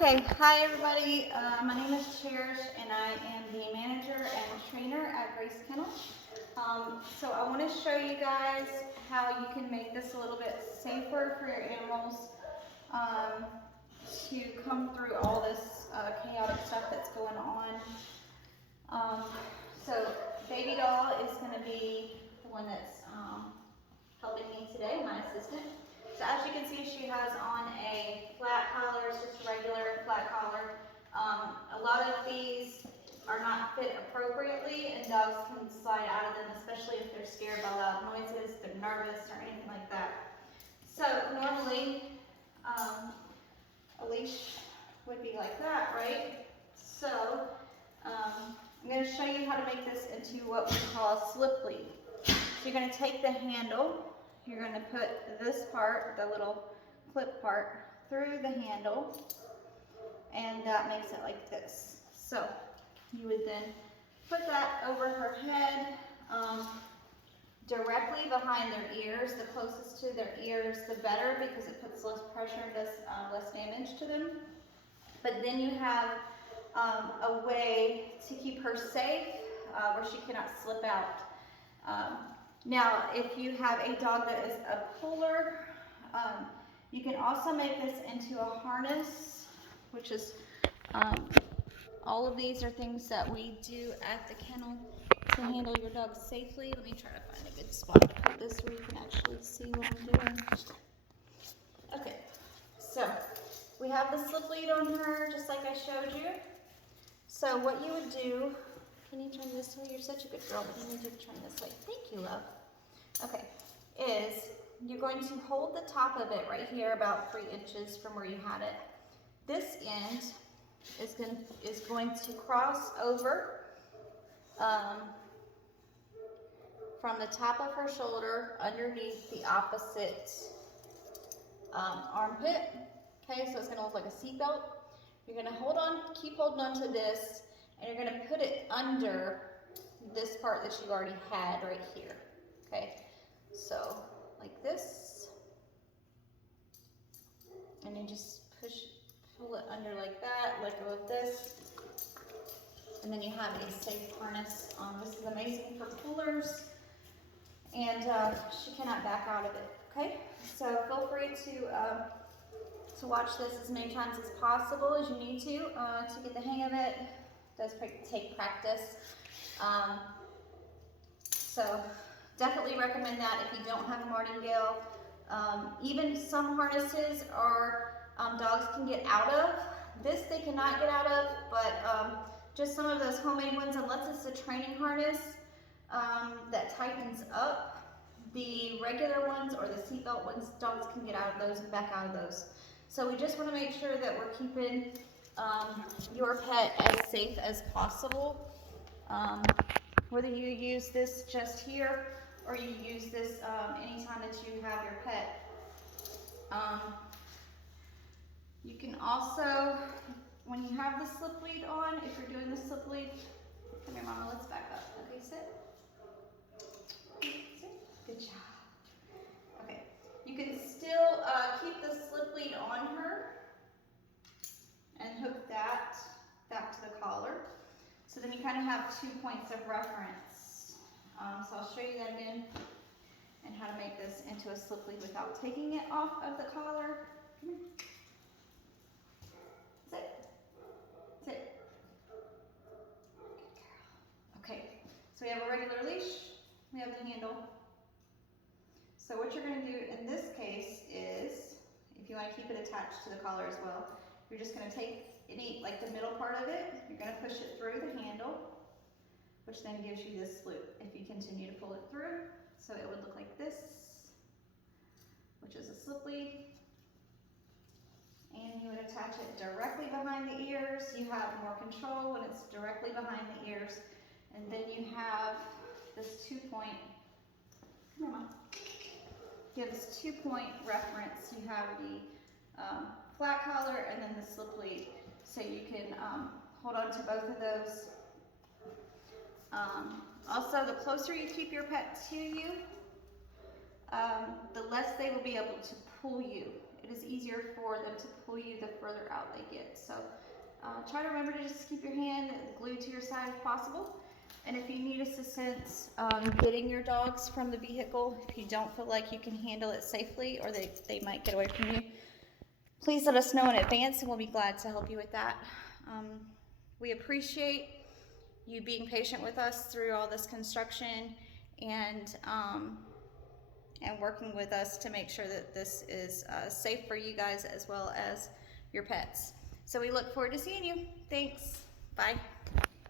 Okay, hi everybody. My name is Cherish and I am the manager and trainer at Grace Kennel. So I want to show you guys how you can make this a little bit safer for your animals um, to come through all this chaotic stuff that's going on. So Baby Doll is going to be the one that's helping me today, my assistant. So as you can see, she has on a flat collar. It's just a regular flat collar. A lot of these are not fit appropriately, and dogs can slide out of them, especially if they're scared by loud noises, they're nervous, or anything like that. So normally, a leash would be like that, right? So I'm going to show you how to make this into what we call a slip lead. So you're going to take the handle, you're going to put this part, the little clip part, through the handle, and that makes it like this. So you would then put that over her head, directly behind their ears. The closest to their ears, the better, because it puts less pressure and does less damage to them. But then you have a way to keep her safe where she cannot slip out. Now, if you have a dog that is a puller, you can also make this into a harness, which is, all of these are things that we do at the kennel to handle your dog safely. Let me try to find a good spot to put this where you can actually see what I'm doing. Okay, so we have the slip lead on her, just like I showed you. So what you would do, can you turn this way? You're such a good girl, but you need to turn this way. Thank you, love. Okay, is you're going to hold the top of it right here about 3 inches from where you had it. This end is going to cross over from the top of her shoulder underneath the opposite armpit. Okay, so it's going to look like a seatbelt. You're going to hold on, keep holding on to this, and you're going to put it under this part that you already had right here. Okay, so like this, and you just pull it under like that, let go of this, and then you have a safe harness. This is amazing for pullers, and she cannot back out of it. Okay, so feel free to watch this as many times as possible as you need to get the hang of it. It does take practice. So definitely recommend that if you don't have a martingale. Even some harnesses are dogs can get out of. This they cannot get out of, but just some of those homemade ones, unless it's a training harness that tightens up, the regular ones or the seatbelt ones, dogs can get out of those and back out of those. So we just want to make sure that we're keeping your pet as safe as possible. Whether you use this just here or you use this anytime that you have your pet. You can also, when you have the slip lead on, if you're doing the slip lead, come here mama, let's back up. Okay, sit. Sit. Good job. Okay, you can still keep the slip lead on her and hook that back to the collar. So then you kind of have 2 points of reference. So I'll show you that again and how to make this into a slip lead without taking it off of the collar. Come here. Sit. Sit. Good girl. Okay, so we have a regular leash, we have the handle. So what you're going to do in this case is, if you want to keep it attached to the collar as well, you're just going to take like the middle part of it, you're going to push it through the handle, which then gives you this loop if you continue to pull it through. So it would look like this, which is a slip lead. And you would attach it directly behind the ears. You have more control when it's directly behind the ears. And then you have this 2-point, come here, Mom. Gives 2-point reference. You have the flat collar and then the slip lead. So you can hold on to both of those. Also, the closer you keep your pet to you, the less they will be able to pull you. it is easier for them to pull you the further out they get. So try to remember to just keep your hand glued to your side if possible. And if you need assistance getting your dogs from the vehicle, if you don't feel like you can handle it safely or they might get away from you, please let us know in advance and we'll be glad to help you with that. We appreciate you being patient with us through all this construction and working with us to make sure that this is safe for you guys as well as your pets. So we look forward to seeing you. Thanks. Bye.